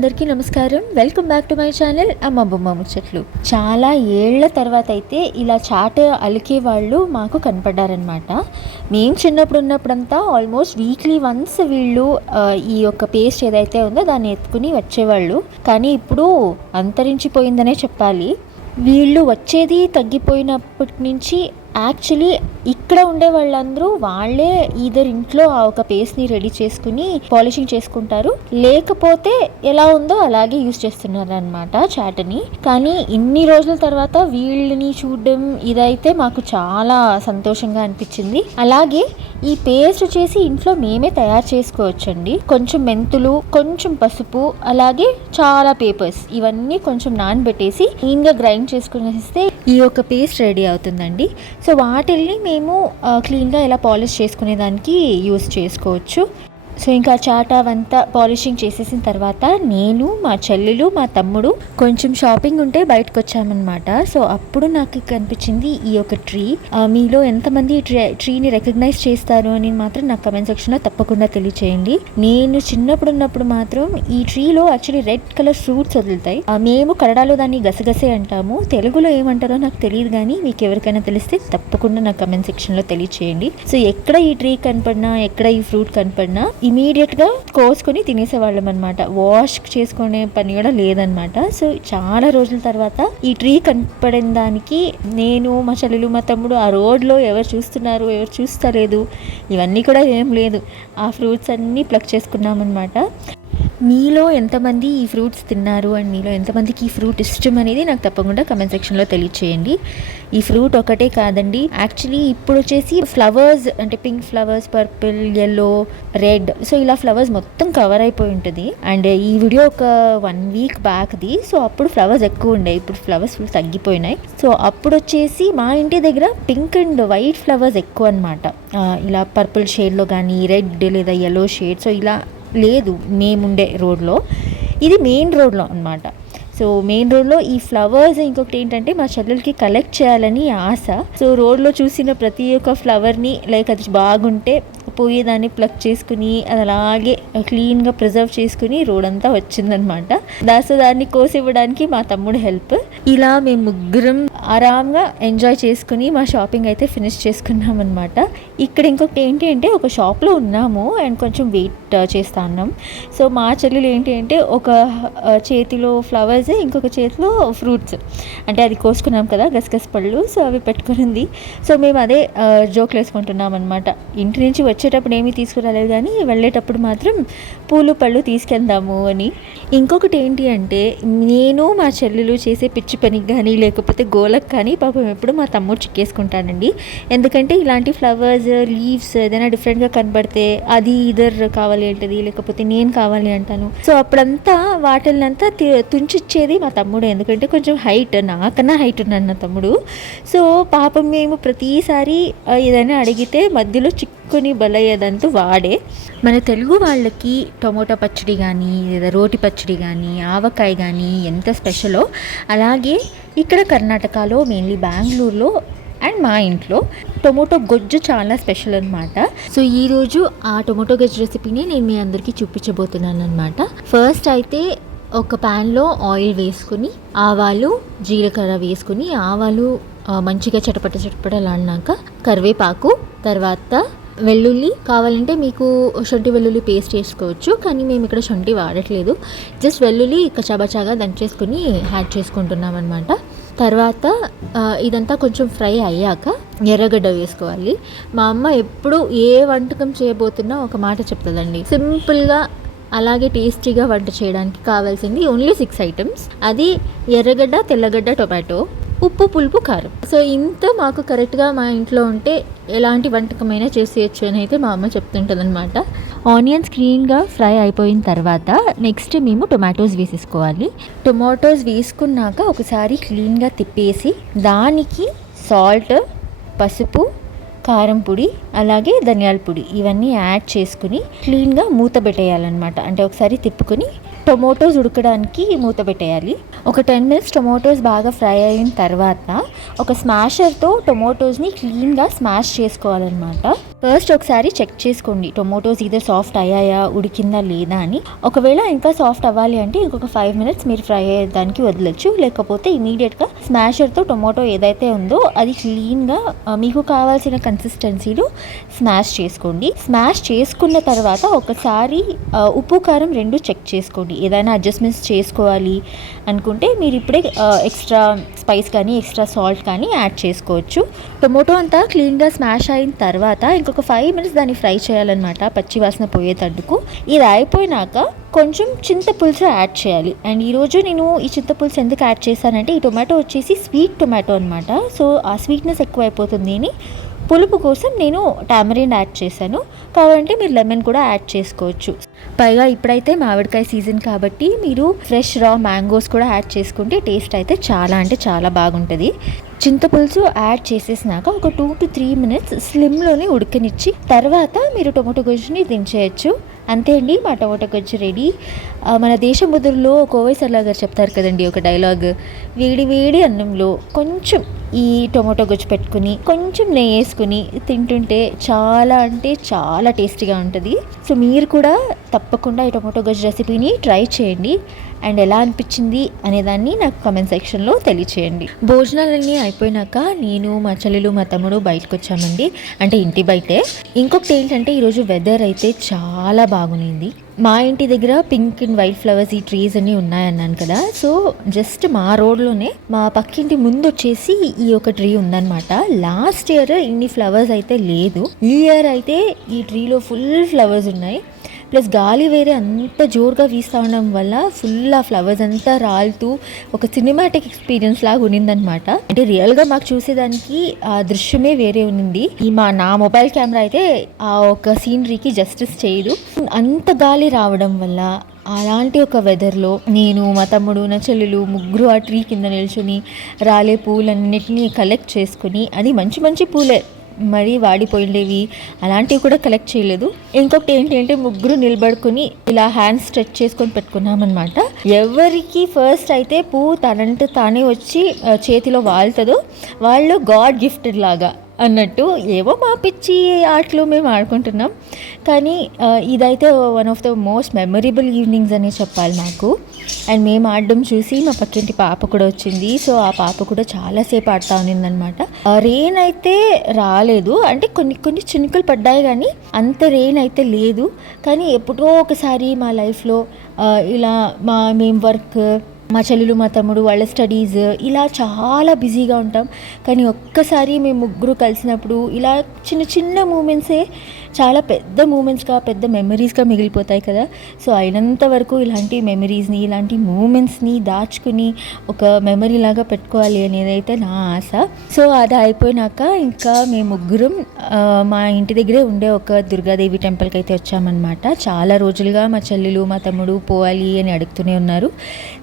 అందరికీ నమస్కారం. Welcome back to my channel అమ్మ బొమ్మ ముచ్చట్లు. చాలా ఏళ్ల తర్వాత అయితే ఇలా చాట అలికే వాళ్ళు మాకు కనపడ్డారనమాట. మేము చిన్నప్పుడు ఉన్నప్పుడంతా ఆల్మోస్ట్ వీక్లీ వన్స్ వీళ్ళు ఈ యొక్క పేస్ట్ ఏదైతే ఉందో దాన్ని ఎత్తుకుని వచ్చేవాళ్ళు. కానీ ఇప్పుడు అంతరించిపోయిందనే చెప్పాలి. వీళ్ళు వచ్చేది తగ్గిపోయినప్పటి నుంచి యాక్చువల్లీ ఇక్కడ ఉండే వాళ్ళందరూ వాళ్ళే ఈధర్ ఇంట్లో ఆ ఒక పేస్ట్ని రెడీ చేసుకుని పాలిషింగ్ చేసుకుంటారు, లేకపోతే ఎలా ఉందో అలాగే యూజ్ చేస్తున్నారు అనమాట చాటని. కానీ ఇన్ని రోజుల తర్వాత వీళ్ళని చూడడం ఇదైతే మాకు చాలా సంతోషంగా అనిపించింది. అలాగే ఈ పేస్ట్ వచ్చేసి ఇంట్లో మేమే తయారు చేసుకోవచ్చండి. కొంచెం మెంతులు, కొంచెం పసుపు, అలాగే చాలా పేపర్స్ ఇవన్నీ కొంచెం నానబెట్టేసి క్లీన్గా గ్రైండ్ చేసుకునేస్తే ఈ యొక్క పేస్ట్ రెడీ అవుతుందండి. సో వాటిల్ని మేము క్లీన్గా ఇలా పాలిష్ చేసుకునేదానికి యూస్ చేసుకోవచ్చు. సో ఇంకా చాట అవంతా పాలిషింగ్ చేసేసిన తర్వాత నేను, మా చెల్లెలు, మా తమ్ముడు కొంచెం షాపింగ్ ఉంటే బయటకు వచ్చామన్నమాట. సో అప్పుడు నాకు కనిపించింది ఈ యొక్క ట్రీ. మీలో ఎంతమంది ట్రీని రికగ్నైజ్ చేస్తారు అని మాత్రం నాకు కమెంట్ సెక్షన్లో తప్పకుండా తెలియచేయండి. నేను చిన్నప్పుడు ఉన్నప్పుడు మాత్రం ఈ ట్రీలో యాక్చువల్లీ రెడ్ కలర్ ఫ్రూట్స్ వదులుతాయి. మేము కన్నడలో దాన్ని గసగసే అంటాము, తెలుగులో ఏమంటారో నాకు తెలియదు. కానీ మీకు ఎవరికైనా తెలిస్తే తప్పకుండా నాకు కమెంట్ సెక్షన్లో తెలియచేయండి. సో ఎక్కడ ఈ ట్రీ కనపడినా, ఎక్కడ ఈ ఫ్రూట్ కనపడినా ఇమీడియట్గా కోసుకొని తినేసేవాళ్ళం అనమాట. వాష్ చేసుకునే పని కూడా లేదనమాట. సో చాలా రోజుల తర్వాత ఈ ట్రీ కనపడిన దానికి నేను, మా చెల్లెలు, మా తమ్ముడు ఆ రోడ్లో ఎవరు చూస్తున్నారు, ఎవరు చూస్తలేదు, ఇవన్నీ కూడా ఏం లేదు. ఆ ఫ్రూట్స్ అన్నీ ప్లక్ చేసుకున్నామన్నమాట. మీలో ఎంతమంది ఈ ఫ్రూట్స్ తిన్నారు అండ్ మీలో ఎంతమందికి ఈ ఫ్రూట్ ఇష్టం అనేది నాకు తప్పకుండా కమెంట్ సెక్షన్లో తెలియచేయండి. ఈ ఫ్రూట్ ఒకటే కాదండి, యాక్చువల్లీ ఇప్పుడు వచ్చేసి ఫ్లవర్స్ అంటే pink flowers, purple, yellow, red, so ఇలా ఫ్లవర్స్ మొత్తం కవర్ అయిపోయి ఉంటుంది. అండ్ ఈ వీడియో ఒక 1 వీక్ బ్యాక్ది. సో అప్పుడు ఫ్లవర్స్ ఎక్కువ ఉండే, ఇప్పుడు ఫ్లవర్స్ ఫుల్ తగ్గిపోయినాయి. సో అప్పుడు వచ్చేసి మా ఇంటి దగ్గర పింక్ అండ్ వైట్ ఫ్లవర్స్ ఎక్కువ అనమాట. ఇలా పర్పుల్ షేడ్లో కానీ, రెడ్ లేదా ఎల్లో షేడ్. సో ఇలా లేదు మేముండే రోడ్లో, ఇది మెయిన్ రోడ్లో అనమాట. సో మెయిన్ రోడ్లో ఈ ఫ్లవర్స్ ఇంకొకటి ఏంటంటే మా చెల్లెలకి కలెక్ట్ చేయాలని ఆశ. సో రోడ్లో చూసిన ప్రతి ఒక్క ఫ్లవర్ని లైక్ అది బాగుంటే పోయేదాన్ని ప్లక్ చేసుకుని అది అలాగే క్లీన్గా ప్రిజర్వ్ చేసుకుని రోడ్ అంతా వచ్చిందనమాట. దాన్ని కోసివ్వడానికి మా తమ్ముడు హెల్ప్. ఇలా మేము ముగ్గురం ఆరాంగా ఎంజాయ్ చేసుకుని మా షాపింగ్ అయితే ఫినిష్ చేసుకున్నాం అనమాట. ఇక్కడ ఇంకొకటి ఏంటి అంటే ఒక షాప్లో ఉన్నాము అండ్ కొంచెం వెయిట్ చేస్తా ఉన్నాం. సో మా చెల్లెలు ఏంటి అంటే ఒక చేతిలో ఫ్లవర్స్, ఇంకొక చేతిలో ఫ్రూట్స్, అంటే అది కోసుకున్నాం కదా గసగస పళ్ళు, సో అవి పెట్టుకునింది. సో మేము అదే జోక్లు వేసుకుంటున్నాం అనమాట. ఇంటి నుంచి వచ్చేటప్పుడు ఏమీ తీసుకురాలేదు కానీ వెళ్ళేటప్పుడు మాత్రం పూలు పళ్ళు తీసుకెళ్దాము అని. ఇంకొకటి ఏంటి అంటే నేను, మా చెల్లెలు చేసే పిచ్చి పనికి కానీ లేకపోతే గోలకు కానీ పాపం ఎప్పుడు మా తమ్ముడు చిక్కేసుకుంటానండి. ఎందుకంటే ఇలాంటి ఫ్లవర్స్, లీవ్స్ ఏదైనా డిఫరెంట్గా కనబడితే అది ఇదర్ కావాలి అంటది, లేకపోతే నేను కావాలి అంటాను. సో అప్పుడంతా వాటిల్నంతా తుంచిచ్చేది మా తమ్ముడు. ఎందుకంటే కొంచెం హైట్, నాకన్నా హైట్ ఉన్నాను నా తమ్ముడు. సో పాపం మేము ప్రతిసారి ఏదైనా అడిగితే మధ్యలో చిక్కుని బలయ్యేదంటూ వాడే. మన తెలుగు వాళ్ళకి టొమాటో పచ్చడి కానీ లేదా రోటి పచ్చడి కానీ ఆవకాయ కానీ ఎంత స్పెషలో, అలాగే ఇక్కడ కర్ణాటకలో మెయిన్లీ బెంగళూరులో అండ్ మా ఇంట్లో టొమాటో గొజ్జు చాలా స్పెషల్ అనమాట. సో ఈరోజు ఆ టొమాటో గొజ్జు రెసిపీని నేను మీ అందరికీ చూపించబోతున్నాను అనమాట. ఫస్ట్ అయితే ఒక ప్యాన్లో ఆయిల్ వేసుకుని ఆవాలు, జీలకర్ర వేసుకుని ఆవాలు మంచిగా చటపటలాడినాక కరివేపాకు, తర్వాత వెల్లుల్లి, కావాలంటే మీకు శొంఠి వెల్లుల్లి పేస్ట్ వేసుకోవచ్చు, కానీ మేము ఇక్కడ శొంఠి వాడట్లేదు. జస్ట్ వెల్లుల్లి కచాబచాగా దంచేసుకుని యాడ్ చేసుకుంటున్నాం అనమాట. తర్వాత ఇదంతా కొంచెం ఫ్రై అయ్యాక ఎర్రగడ్డ వేసుకోవాలి. మా అమ్మ ఎప్పుడు ఏ వంటకం చేయబోతున్నా ఒక మాట చెప్తుందండి, సింపుల్గా అలాగే టేస్టీగా వంట చేయడానికి కావాల్సింది ఓన్లీ 6 ఐటమ్స్. అది ఎర్రగడ్డ, తెల్లగడ్డ, టొమాటో, ఉప్పు, పులుపు, కారం. సో ఇంత మాకు కరెక్ట్గా మా ఇంట్లో ఉంటే ఎలాంటి వంటకమైనా చేసేయచ్చు అని అయితే మా అమ్మ చెప్తుంటుంది అనమాట. ఆనియన్స్ క్లీన్గా ఫ్రై అయిపోయిన తర్వాత నెక్స్ట్ మేము టొమాటోస్ వేసేసుకోవాలి. టొమాటోస్ వేసుకున్నాక ఒకసారి క్లీన్గా తిప్పేసి దానికి సాల్ట్, పసుపు, కారం పొడి, అలాగే ధనియాల పొడి ఇవన్నీ యాడ్ చేసుకుని క్లీన్గా మూత పెట్టేయాలన్నమాట. అంటే ఒకసారి తిప్పుకొని టొమాటోస్ ఉడకడానికి మూత పెట్టేయాలి. ఒక 10 మినిట్స్ టొమాటోస్ బాగా ఫ్రై అయిన తర్వాత ఒక స్మాషర్తో టొమాటోస్ని క్లీన్గా స్మాష్ చేసుకోవాలన్నమాట. ఫస్ట్ ఒకసారి చెక్ చేసుకోండి టొమాటోస్ ఇదే సాఫ్ట్ అయ్యాయా, ఉడికిందా లేదా అని. ఒకవేళ ఇంకా సాఫ్ట్ అవ్వాలి అంటే ఇంకొక 5 మినిట్స్ మీరు ఫ్రై అయ్యేదానికి వదలొచ్చు. లేకపోతే ఇమీడియట్గా స్మాషర్తో టొమాటో ఏదైతే ఉందో అది క్లీన్గా మీకు కావాల్సిన కన్సిస్టెన్సీలో స్మాష్ చేసుకోండి. స్మాష్ చేసుకున్న తర్వాత ఒకసారి ఉప్పు కారం రెండు చెక్ చేసుకోండి. ఏదైనా అడ్జస్ట్మెంట్స్ చేసుకోవాలి అనుకుంటే మీరు ఇప్పుడే ఎక్స్ట్రా స్పైస్ కానీ ఎక్స్ట్రా సాల్ట్ కానీ యాడ్ చేసుకోవచ్చు. టొమాటో అంతా క్లీన్గా స్మాష్ అయిన తర్వాత ఇంకొక 5 మినిట్స్ దాన్ని ఫ్రై చేయాలన్నమాట, పచ్చి వాసన పోయేటట్టుకు. ఇది అయిపోయినాక కొంచెం చింతపులుసు యాడ్ చేయాలి. అండ్ ఈరోజు నేను ఈ చింతపులుసు ఎందుకు యాడ్ చేశానంటే ఈ టొమాటో వచ్చేసి స్వీట్ టొమాటో అనమాట. సో ఆ స్వీట్నెస్ ఎక్కువ అయిపోతుంది అని పులుపు కోసం నేను టామరిన్ యాడ్ చేశాను. కావాలంటే మీరు లెమన్ కూడా యాడ్ చేసుకోవచ్చు. పైగా ఇప్పుడైతే మామిడికాయ సీజన్ కాబట్టి మీరు ఫ్రెష్ రా మ్యాంగోస్ కూడా యాడ్ చేసుకుంటే టేస్ట్ అయితే చాలా అంటే చాలా బాగుంటుంది. చింతపులుసు యాడ్ చేసేసినాక ఒక 2 to 3 మినిట్స్ స్లిమ్లోనే ఉడకనిచ్చి తర్వాత మీరు టొమాటో గుజ్జుని దించేయచ్చు. అంతే అండి, మా టొమాటో గుజ్జు రెడీ. మన దేశముద్రలో కోవై సర్లా గారు చెప్తారు కదండి ఒక డైలాగ్, వేడి వేడి అన్నంలో కొంచెం ఈ టొమాటో గుజ్జు పెట్టుకుని కొంచెం నెయ్యి వేసుకుని తింటుంటే చాలా అంటే చాలా టేస్టీగా ఉంటుంది. సో మీరు కూడా తప్పకుండా ఈ టొమాటో గుజ్జు రెసిపీని ట్రై చేయండి. అండ్ ఎలా అనిపించింది అనేదాన్ని నాకు కామెంట్ సెక్షన్లో తెలియచేయండి. భోజనాలన్నీ అయిపోయినాక నేను మా చెల్లెలు మా తమ్ముడు బయటకు వచ్చామండి, అంటే ఇంటి బయటే. ఇంకొకటి ఏంటంటే ఈరోజు వెదర్ అయితే చాలా బాగుంది. మా ఇంటి దగ్గర పింక్ అండ్ వైట్ ఫ్లవర్స్ ఈ ట్రీస్ అన్నీ ఉన్నాయన్నాను కదా. సో జస్ట్ మా రోడ్లోనే మా పక్కింటి ముందు వచ్చేసి ఈ ఒక ట్రీ ఉందన్నమాట. లాస్ట్ ఇయర్ ఇన్ని ఫ్లవర్స్ అయితే లేదు, ఈ ఇయర్ అయితే ఈ ట్రీలో ఫుల్ ఫ్లవర్స్ ఉన్నాయి. ప్లస్ గాలి వేరే అంత జోరుగా వీస్తూ ఉండడం వల్ల ఫుల్ ఆ ఫ్లవర్స్ అంతా రాలుతూ ఒక సినిమాటిక్ ఎక్స్పీరియన్స్ లాగా ఉన్నిందనమాట. అంటే రియల్గా మాకు చూసేదానికి ఆ దృశ్యమే వేరే ఉన్నింది. నా మొబైల్ కెమెరా అయితే ఆ ఒక సీనరీకి జస్టిస్ చేయదు. అంత గాలి రావడం వల్ల అలాంటి ఒక వెదర్లో నేను మా తమ్ముడు నా చెల్లెలు ముగ్గురు ఆ ట్రీ కింద నిల్చుని రాలే పూలన్నిటినీ కలెక్ట్ చేసుకుని, అది మంచి మంచి పూలే, మరీ వాడిపోయిండేవి అలాంటివి కూడా కలెక్ట్ చేయలేదు. ఇంకొకటి ఏంటి అంటే ముగ్గురు నిలబడుకుని ఇలా హ్యాండ్స్ స్ట్రెచ్ చేసుకొని పెట్టుకున్నామన్నమాట. ఎవరికి ఫస్ట్ అయితే పువ్వు తనంటే తానే వచ్చి చేతిలో వాళ్తుందో వాళ్ళు గాడ్ గిఫ్టెడ్ లాగా అన్నట్టు. ఏవో మా పిచ్చి ఆటలు మేము ఆడుకుంటున్నాం. కానీ ఇదైతే one of the most memorable evenings అనే చెప్పాలి నాకు. అండ్ మేము ఆడడం చూసి మా పక్కింటి పాప కూడా వచ్చింది. సో ఆ పాప కూడా చాలాసేపు ఆడుతూ ఉన్నిందనమాట. రెయిన్ అయితే రాలేదు, అంటే కొన్ని కొన్ని చినుకులు పడ్డాయి కానీ అంత రెయిన్ అయితే లేదు. కానీ ఎప్పుడో ఒకసారి మా లైఫ్లో ఇలా మేము వర్క్, మా చెల్లెలు మా తమ్ముడు వాళ్ళ స్టడీస్ ఇలా చాలా బిజీగా ఉంటాం. కానీ ఒక్కసారి మేము ముగ్గురు కలిసినప్పుడు ఇలా చిన్న చిన్న మూమెంట్సే చాలా పెద్ద మూమెంట్స్గా పెద్ద మెమరీస్గా మిగిలిపోతాయి కదా. సో అయినంత వరకు ఇలాంటి మెమరీస్ని ఇలాంటి మూమెంట్స్ని దాచుకుని ఒక మెమరీ లాగా పెట్టుకోవాలి అనేది అయితే నా ఆశ. సో అది అయిపోయినాక ఇంకా మేము ముగ్గురం మా ఇంటి దగ్గరే ఉండే ఒక దుర్గాదేవి టెంపుల్కి అయితే వచ్చామన్నమాట. చాలా రోజులుగా మా చెల్లెలు మా తమ్ముడు పోవాలి అని అడుగుతూనే ఉన్నారు.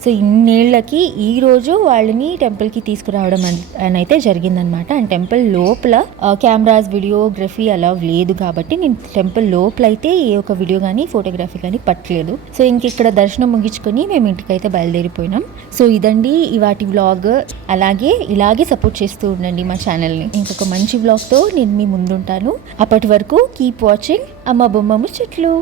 సో ఇన్నేళ్లకి ఈరోజు వాళ్ళని టెంపుల్కి తీసుకురావడం అని అయితే జరిగిందనమాట. అండ్ టెంపుల్ లోపల కెమెరాస్ వీడియోగ్రఫీ అలా లేదు కాబట్టి నేను టెంపుల్ లోపల అయితే ఏ ఒక వీడియో కానీ ఫోటోగ్రఫీ కానీ పట్టలేదు. సో ఇంక ఇక్కడ దర్శనం ముగించుకొని మేము ఇంటికైతే బయలుదేరిపోయినాం. సో ఇదండి ఇవాటి వ్లాగ్. ఇలాగే సపోర్ట్ చేస్తూ ఉండండి మా ఛానల్ని. ఇంకొక మంచి వ్లాగ్తో నేను మీ ముందుంటాను. అప్పటి వరకు కీప్ వాచింగ్ అమ్మ బొమ్మ ముచ్చట్లు.